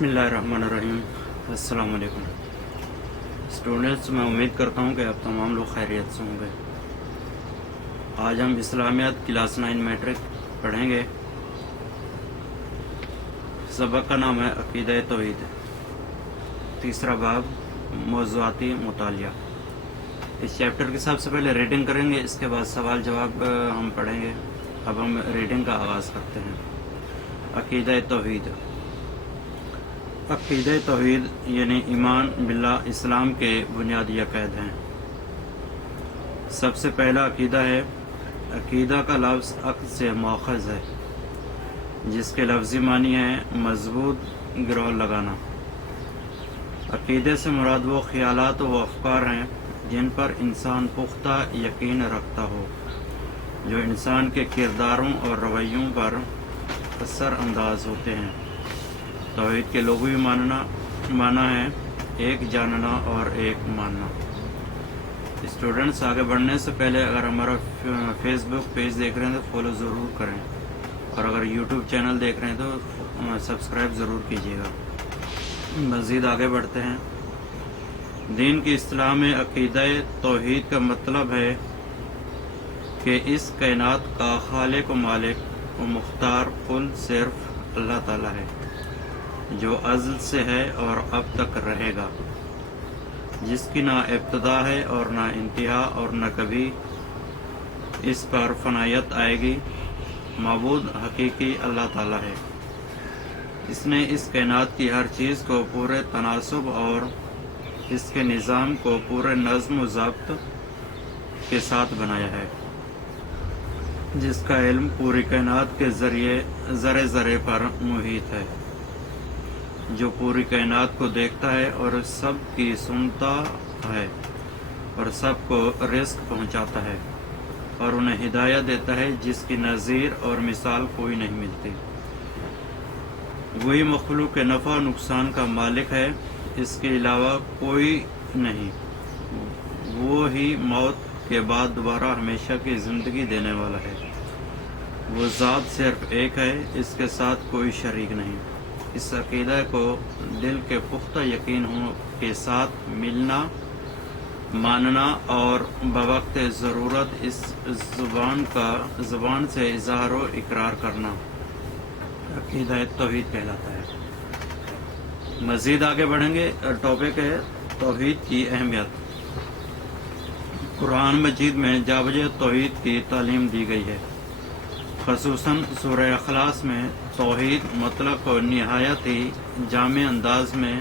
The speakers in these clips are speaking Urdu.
بسم اللہ الرحمن الرحیم۔ السلام علیکم اسٹوڈنٹس، میں امید کرتا ہوں کہ آپ تمام لوگ خیریت سے ہوں گے۔ آج ہم اسلامیات کلاس 9 میٹرک پڑھیں گے۔ سبق کا نام ہے عقیدہ توحید، تیسرا باب موضوعاتی مطالعہ۔ اس چیپٹر کی سب سے پہلے ریڈنگ کریں گے، اس کے بعد سوال جواب ہم پڑھیں گے۔ اب ہم ریڈنگ کا آغاز کرتے ہیں۔ عقیدہ توحید۔ عقیدہ توحید یعنی ایمان باللہ اسلام کے بنیادی عقائد ہیں۔ سب سے پہلا عقیدہ ہے۔ عقیدہ کا لفظ عقد سے ماخذ ہے، جس کے لفظی معنی ہے مضبوط گرو لگانا۔ عقیدے سے مراد وہ خیالات و افکار ہیں جن پر انسان پختہ یقین رکھتا ہو، جو انسان کے کرداروں اور رویوں پر اثر انداز ہوتے ہیں۔ توحید کے لغوی معنی ہے ایک جاننا اور ایک ماننا۔ اسٹوڈنٹس، آگے بڑھنے سے پہلے اگر ہمارا فیس بک پیج دیکھ رہے ہیں تو فالو ضرور کریں، اور اگر یوٹیوب چینل دیکھ رہے ہیں تو سبسکرائب ضرور کیجیے گا۔ مزید آگے بڑھتے ہیں۔ دین کی اصطلاح میں عقیدہ توحید کا مطلب ہے کہ اس کائنات کا خالق و مالک و مختار کل صرف اللہ تعالیٰ ہے، جو ازل سے ہے اور اب تک رہے گا، جس کی نہ ابتدا ہے اور نہ انتہا اور نہ کبھی اس پر فنائیت آئے گی۔ معبود حقیقی اللہ تعالیٰ ہے۔ اس نے اس کائنات کی ہر چیز کو پورے تناسب اور اس کے نظام کو پورے نظم و ضبط کے ساتھ بنایا ہے، جس کا علم پوری کائنات کے ذریعے ذرے ذرے پر محیط ہے، جو پوری کائنات کو دیکھتا ہے اور سب کی سنتا ہے اور سب کو رزق پہنچاتا ہے اور انہیں ہدایت دیتا ہے، جس کی نظیر اور مثال کوئی نہیں ملتی۔ وہی مخلوق کے نفع و نقصان کا مالک ہے، اس کے علاوہ کوئی نہیں۔ وہی موت کے بعد دوبارہ ہمیشہ کی زندگی دینے والا ہے۔ وہ ذات صرف ایک ہے، اس کے ساتھ کوئی شریک نہیں۔ اس عقیدہ کو دل کے پختہ یقین کے ساتھ ملنا، ماننا اور بوقت ضرورت اس زبان سے اظہار و اقرار کرنا عقیدہ توحید کہلاتا ہے۔ مزید آگے بڑھیں گے۔ ٹاپک ہے توحید کی اہمیت۔ قرآن مجید میں جا بجا توحید کی تعلیم دی گئی ہے، خصوصاً سورہ اخلاص میں توحید مطلق و نہایت ہی جامع انداز میں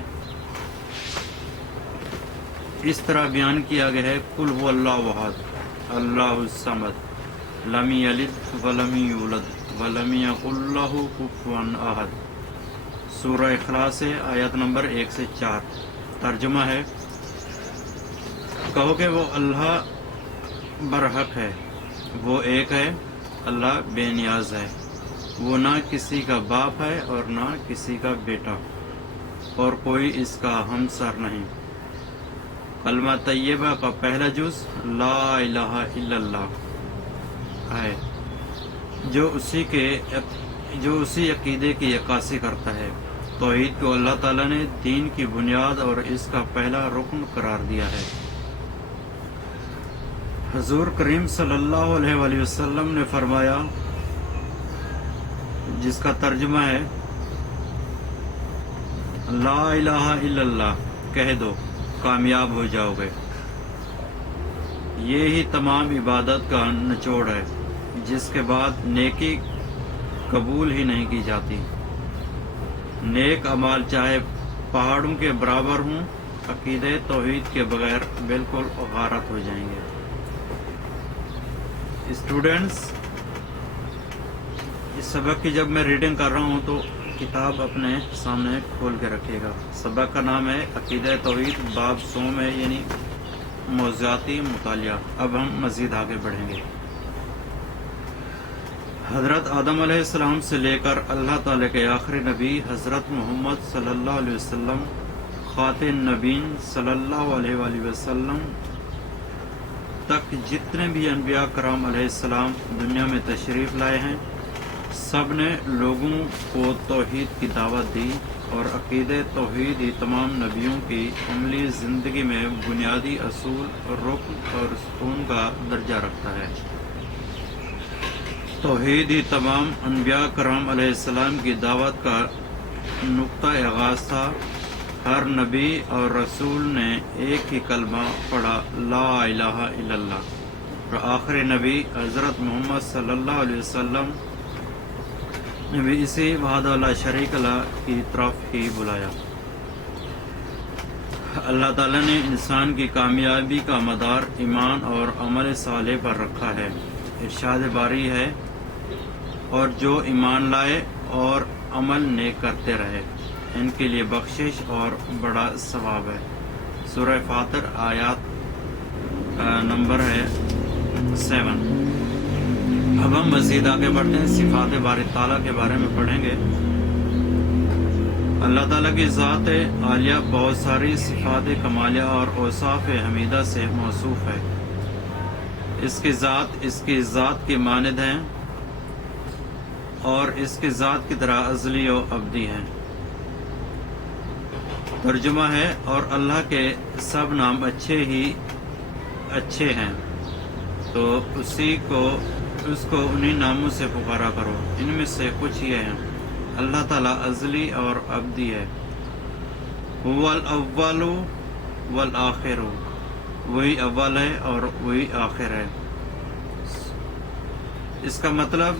اس طرح بیان کیا گیا ہے: قل هو اللہ احد اللہ الصمد لم یلد ولم یولد ولم یکن لہ کفوا احد۔ سورہ اخلاص آیت نمبر 1 سے 4۔ ترجمہ ہے: کہو کہ وہ اللہ برحق ہے، وہ ایک ہے، اللہ بے نیاز ہے، وہ نہ کسی کا باپ ہے اور نہ کسی کا بیٹا، اور کوئی اس کا ہمسر نہیں۔ کلمہ طیبہ کا پہلا جز لا الہ الا اللہ ہے، جو اسی عقیدے کی عکاسی کرتا ہے۔ توحید کو اللہ تعالیٰ نے دین کی بنیاد اور اس کا پہلا رکن قرار دیا ہے۔ حضور کریم صلی اللہ علیہ وآلہ وسلم نے فرمایا، جس کا ترجمہ ہے: لا الہ الا اللہ کہہ دو، کامیاب ہو جاؤ گے۔ یہ ہی تمام عبادت کا نچوڑ ہے، جس کے بعد نیکی قبول ہی نہیں کی جاتی۔ نیک اعمال چاہے پہاڑوں کے برابر ہوں، عقیدہ توحید کے بغیر بالکل غارت ہو جائیں گے۔ اسٹوڈنٹس، اس سبق کی جب میں ریڈنگ کر رہا ہوں تو کتاب اپنے سامنے کھول کے رکھیے گا۔ سبق کا نام ہے عقیدہ توحید، باب سوم ہے، یعنی موضوعاتی مطالعہ۔ اب ہم مزید آگے بڑھیں گے۔ حضرت آدم علیہ السلام سے لے کر اللہ تعالیٰ کے آخری نبی حضرت محمد صلی اللہ علیہ وسلم، خاتم نبیین صلی اللہ علیہ وآلہ وسلم تک جتنے بھی انبیاء کرام علیہ السلام دنیا میں تشریف لائے ہیں، سب نے لوگوں کو توحید کی دعوت دی اور عقیدہ توحید ہی تمام نبیوں کی عملی زندگی میں بنیادی اصول رکن اور ستون کا درجہ رکھتا ہے۔ توحید ہی تمام انبیاء کرام علیہ السلام کی دعوت کا نقطہ آغاز تھا۔ ہر نبی اور رسول نے ایک ہی کلمہ پڑھا، لا الہ الا اللہ، اور آخری نبی حضرت محمد صلی اللہ علیہ وسلم نے بھی اسی وحدہ لا شریک اللہ کی طرف ہی بلایا۔ اللہ تعالیٰ نے انسان کی کامیابی کا مدار ایمان اور عمل صالح پر رکھا ہے۔ ارشاد باری ہے، اور جو ایمان لائے اور عمل نیک کرتے رہے ان کے لیے بخشش اور بڑا ثواب ہے۔ سورہ فاطر آیات نمبر ہے 7۔ اب ہم مزید آگے بڑھتے ہیں، صفات باری تعالیٰ کے بارے میں پڑھیں گے۔ اللہ تعالیٰ کی ذات عالیہ بہت ساری صفات کمالیہ اور اوصاف حمیدہ سے موصوف ہے۔ اس کی ذات کی مانند ہے اور اس کی ذات کی طرح ازلی و ابدی ہے۔ ترجمہ ہے، اور اللہ کے سب نام اچھے ہیں، تو اس کو انہی ناموں سے پکارا کرو۔ ان میں سے کچھ یہ ہیں: اللہ تعالیٰ ازلی اور ابدی ہے، هو الاول والآخر، وہی اول ہے اور وہی آخر ہے۔ اس کا مطلب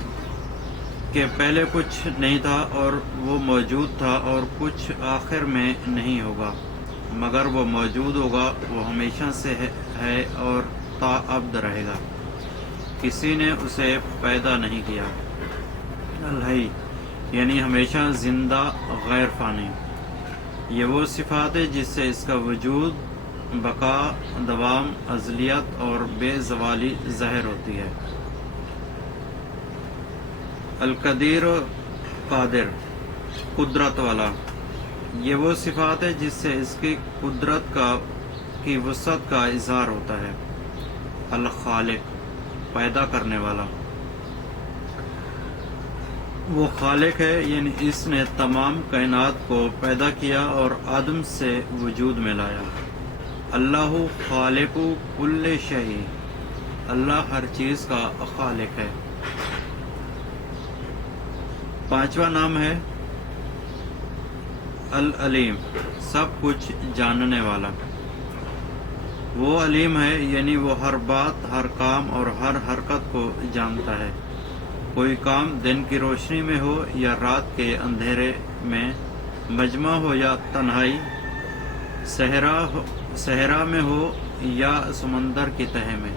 کہ پہلے کچھ نہیں تھا اور وہ موجود تھا، اور کچھ آخر میں نہیں ہوگا، مگر وہ موجود ہوگا، وہ ہمیشہ سے ہے اور تا ابد رہے گا، کسی نے اسے پیدا نہیں کیا۔ الحی یعنی ہمیشہ زندہ، غیر فانی۔ یہ وہ صفات ہے جس سے اس کا وجود، بقا، دوام، ازلیت اور بے زوالی ظاہر ہوتی ہے۔ القدیر، قادر، قدرت والا۔ یہ وہ صفات ہے جس سے اس کی قدرت کی وسعت کا اظہار ہوتا ہے۔ الخالق، پیدا کرنے والا۔ وہ خالق ہے، یعنی اس نے تمام کائنات کو پیدا کیا اور عدم سے وجود میں لایا۔ اللہ خالق کل شیء، اللہ ہر چیز کا خالق ہے۔ پانچواں نام ہے العلیم، سب کچھ جاننے والا۔ وہ علیم ہے، یعنی وہ ہر بات، ہر کام اور ہر حرکت کو جانتا ہے۔ کوئی کام دن کی روشنی میں ہو یا رات کے اندھیرے میں، مجمع ہو یا تنہائی، صحرا میں ہو یا سمندر کی تہہ میں،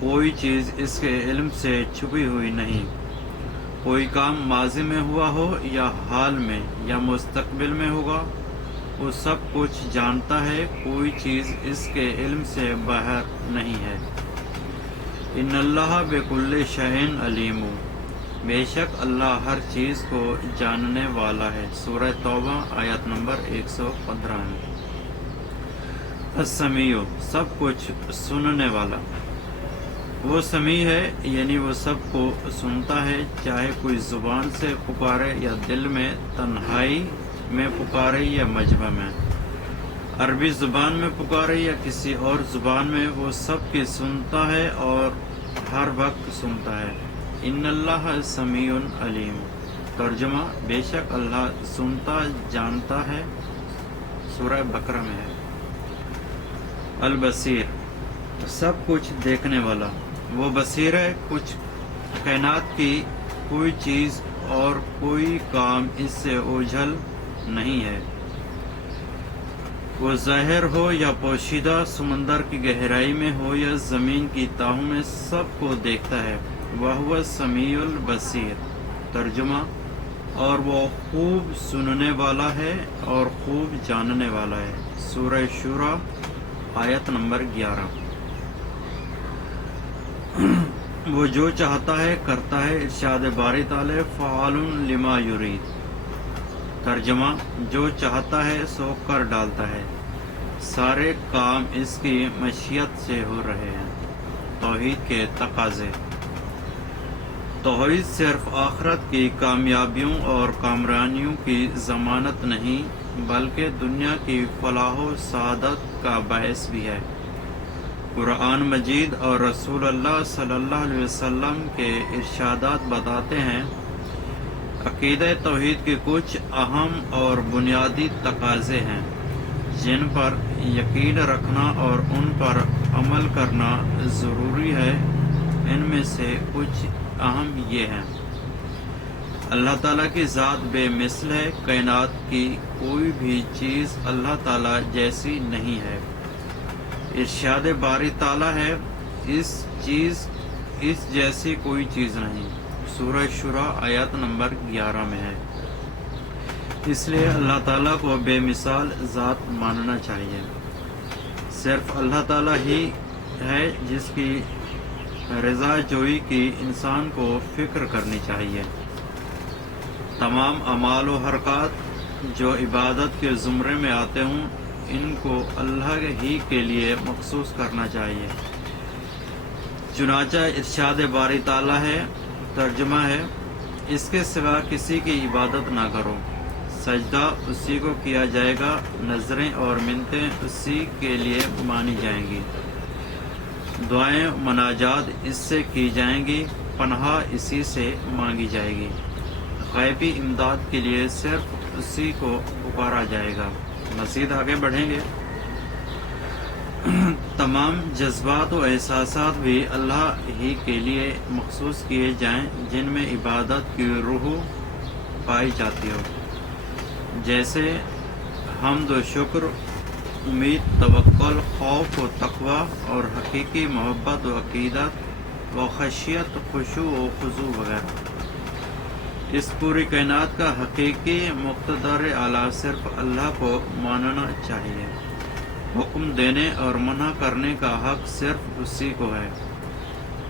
کوئی چیز اس کے علم سے چھپی ہوئی نہیں۔ کوئی کام ماضی میں ہوا ہو یا حال میں یا مستقبل میں ہوگا، وہ سب کچھ جانتا ہے، کوئی چیز اس کے علم سے باہر نہیں ہے۔ ان اللہ بکل شیء علیم، بے شک اللہ ہر چیز کو جاننے والا ہے۔ سورہ توبہ آیت نمبر 115 ہے۔ السمیع، سب کچھ سننے والا۔ وہ سمیع ہے، یعنی وہ سب کو سنتا ہے، چاہے کوئی زبان سے پکارے یا دل میں تنہائی میں پکارے یا مجمع میں، عربی زبان میں پکارے یا کسی اور زبان میں، وہ سب کی سنتا ہے اور ہر وقت سنتا ہے۔ ان اللہ سمیع علیم۔ ترجمہ، بے شک اللہ سنتا جانتا ہے۔ سورہ بقرہ میں ہے۔ البصیر، سب کچھ دیکھنے والا۔ وہ بصیر ہے، کچھ کائنات کی کوئی چیز اور کوئی کام اس سے اوجھل نہیں ہے۔ وہ ظاہر ہو یا پوشیدہ، سمندر کی گہرائی میں ہو یا زمین کی تہوں میں، سب کو دیکھتا ہے۔ وَهُوَ السَّمِيعُ الْبَصِيرُ۔ ترجمہ، اور وہ خوب سننے والا ہے اور خوب جاننے والا ہے۔ سورہ شورى آیت نمبر 11۔ وہ جو چاہتا ہے کرتا ہے۔ ارشاد باری تعالی، فعال لما یرید۔ ترجمہ، جو چاہتا ہے سو کر ڈالتا ہے، سارے کام اس کی مشیت سے ہو رہے ہیں۔ توحید کے تقاضے۔ توحید صرف آخرت کی کامیابیوں اور کامرانیوں کی ضمانت نہیں بلکہ دنیا کی فلاح و سعادت کا باعث بھی ہے۔ قرآن مجید اور رسول اللہ صلی اللہ علیہ وسلم کے ارشادات بتاتے ہیں، عقیدہ توحید کے کچھ اہم اور بنیادی تقاضے ہیں جن پر یقین رکھنا اور ان پر عمل کرنا ضروری ہے۔ ان میں سے کچھ اہم یہ ہیں: اللہ تعالیٰ کی ذات بے مثل ہے، کائنات کی کوئی بھی چیز اللہ تعالیٰ جیسی نہیں ہے۔ ارشاد باری تعالیٰ ہے، اس جیسی کوئی چیز نہیں۔ سورہ شورى آیت نمبر 11 میں ہے۔ اس لیے اللہ تعالیٰ کو بے مثال ذات ماننا چاہیے۔ صرف اللہ تعالیٰ ہی ہے جس کی رضا جوئی کی انسان کو فکر کرنی چاہیے۔ تمام اعمال و حرکات جو عبادت کے زمرے میں آتے ہوں ان کو اللہ ہی کے لیے مخصوص کرنا چاہیے۔ چنانچہ ارشاد باری تعالیٰ ہے، ترجمہ ہے، اس کے سوا کسی کی عبادت نہ کرو، سجدہ اسی کو کیا جائے گا، نظریں اور منتیں اسی کے لیے مانی جائیں گی، دعائیں مناجات اس سے کی جائیں گی، پناہ اسی سے مانگی جائے گی، غیبی امداد کے لیے صرف اسی کو پکارا جائے گا۔ مزید آگے بڑھیں گے، تمام جذبات و احساسات بھی اللہ ہی کے لیے مخصوص کیے جائیں جن میں عبادت کی روح پائی جاتی ہو، جیسے حمد و شکر، امید، توکل، خوف و تقوی اور حقیقی محبت و عقیدت و خشیت، خشوع و خضوع وغیرہ۔ اس پوری کائنات کا حقیقی مقتدر اعلیٰ صرف اللہ کو ماننا چاہیے۔ حکم دینے اور منع کرنے کا حق صرف اسی کو ہے۔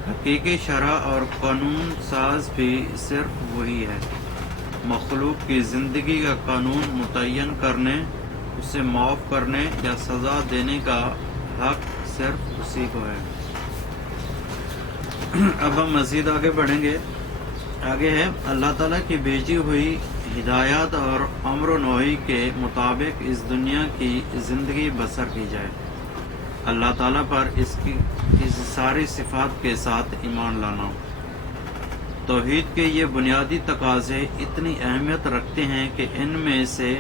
حقیقی شرع اور قانون ساز بھی صرف وہی ہے۔ مخلوق کی زندگی کا قانون متعین کرنے، اسے معاف کرنے یا سزا دینے کا حق صرف اسی کو ہے۔ اب ہم مزید آگے بڑھیں گے۔ آگے ہے، اللہ تعالیٰ کی بھیجی ہوئی ہدایات اور امر و نہی کے مطابق اس دنیا کی زندگی بسر کی جائے۔ اللہ تعالیٰ پر اس ساری صفات کے ساتھ ایمان لانا۔ توحید کے یہ بنیادی تقاضے اتنی اہمیت رکھتے ہیں کہ ان میں سے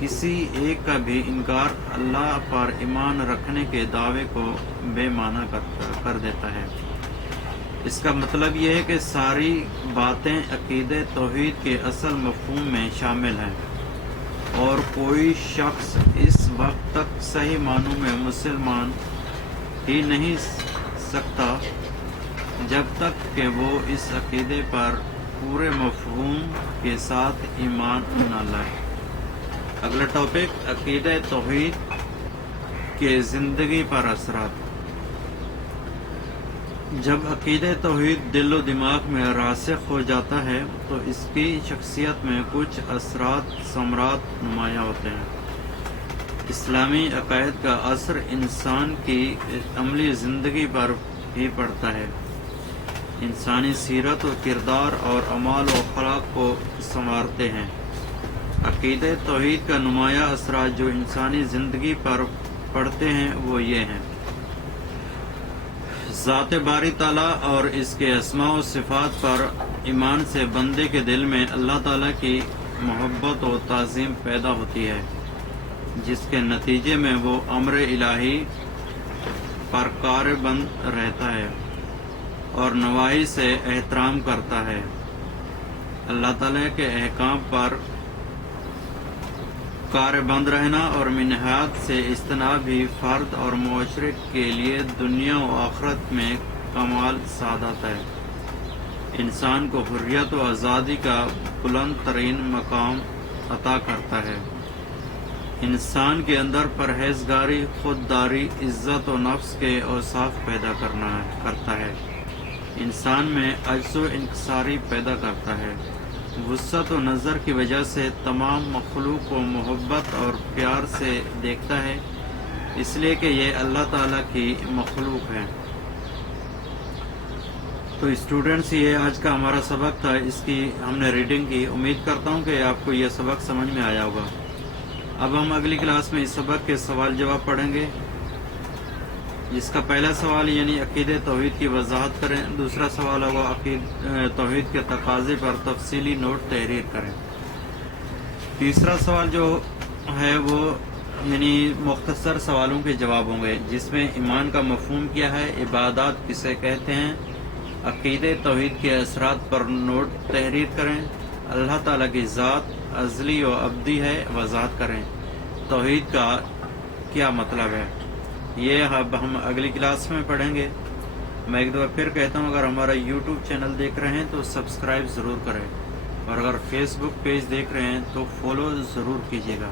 کسی ایک کا بھی انکار اللہ پر ایمان رکھنے کے دعوے کو بے معنی کر دیتا ہے۔ اس کا مطلب یہ ہے کہ ساری باتیں عقیدہ توحید کے اصل مفہوم میں شامل ہیں، اور کوئی شخص اس وقت تک صحیح معنوں میں مسلمان ہی نہیں سکتا جب تک کہ وہ اس عقیدے پر پورے مفہوم کے ساتھ ایمان نہ لائے۔ اگلا ٹاپک، عقیدہ توحید کے زندگی پر اثرات۔ جب عقیدہ توحید دل و دماغ میں راسخ ہو جاتا ہے تو اس کی شخصیت میں کچھ اثرات ثمرات نمایاں ہوتے ہیں۔ اسلامی عقائد کا اثر انسان کی عملی زندگی پر بھی پڑتا ہے، انسانی سیرت و کردار اور اعمال و اخلاق کو سنوارتے ہیں۔ عقیدہ توحید کا نمایاں اثرات جو انسانی زندگی پر پڑتے ہیں وہ یہ ہیں: ذات باری تعالیٰ اور اس کے اسماء و صفات پر ایمان سے بندے کے دل میں اللہ تعالیٰ کی محبت و تعظیم پیدا ہوتی ہے، جس کے نتیجے میں وہ امر الہی پر کاربند رہتا ہے اور نواہی سے احترام کرتا ہے۔ اللہ تعالیٰ کے احکام پر کاربند رہنا اور منہیات سے اجتناب بھی فرد اور معاشرے کے لیے دنیا و آخرت میں کمال سعادت ہے۔ انسان کو حریت و آزادی کا بلند ترین مقام عطا کرتا ہے۔ انسان کے اندر پرہیزگاری، خودداری، عزت و نفس کے اوصاف پیدا کرتا ہے۔ انسان میں عجز و انکساری پیدا کرتا ہے۔ وسعت و نظر کی وجہ سے تمام مخلوق کو محبت اور پیار سے دیکھتا ہے، اس لیے کہ یہ اللہ تعالیٰ کی مخلوق ہے۔ تو اسٹوڈنٹس یہ آج کا ہمارا سبق تھا، اس کی ہم نے ریڈنگ کی. امید کرتا ہوں کہ آپ کو یہ سبق سمجھ میں آیا ہوگا. اب ہم اگلی کلاس میں اس سبق کے سوال جواب پڑھیں گے، جس کا پہلا سوال یعنی عقیدہ توحید کی وضاحت کریں. دوسرا سوال ہوگا توحید کے تقاضے پر تفصیلی نوٹ تحریر کریں. تیسرا سوال جو ہے وہ یعنی مختصر سوالوں کے جواب ہوں گے، جس میں ایمان کا مفہوم کیا ہے، عبادات کسے کہتے ہیں، عقیدہ توحید کے اثرات پر نوٹ تحریر کریں، اللہ تعالیٰ کی ذات ازلی و ابدی ہے، وضاحت کریں، توحید کا کیا مطلب ہے. یہ اب ہم اگلی کلاس میں پڑھیں گے. میں ایک دفعہ پھر کہتا ہوں، اگر ہمارا یوٹیوب چینل دیکھ رہے ہیں تو سبسکرائب ضرور کریں، اور اگر فیس بک پیج دیکھ رہے ہیں تو فالو ضرور کیجیے گا.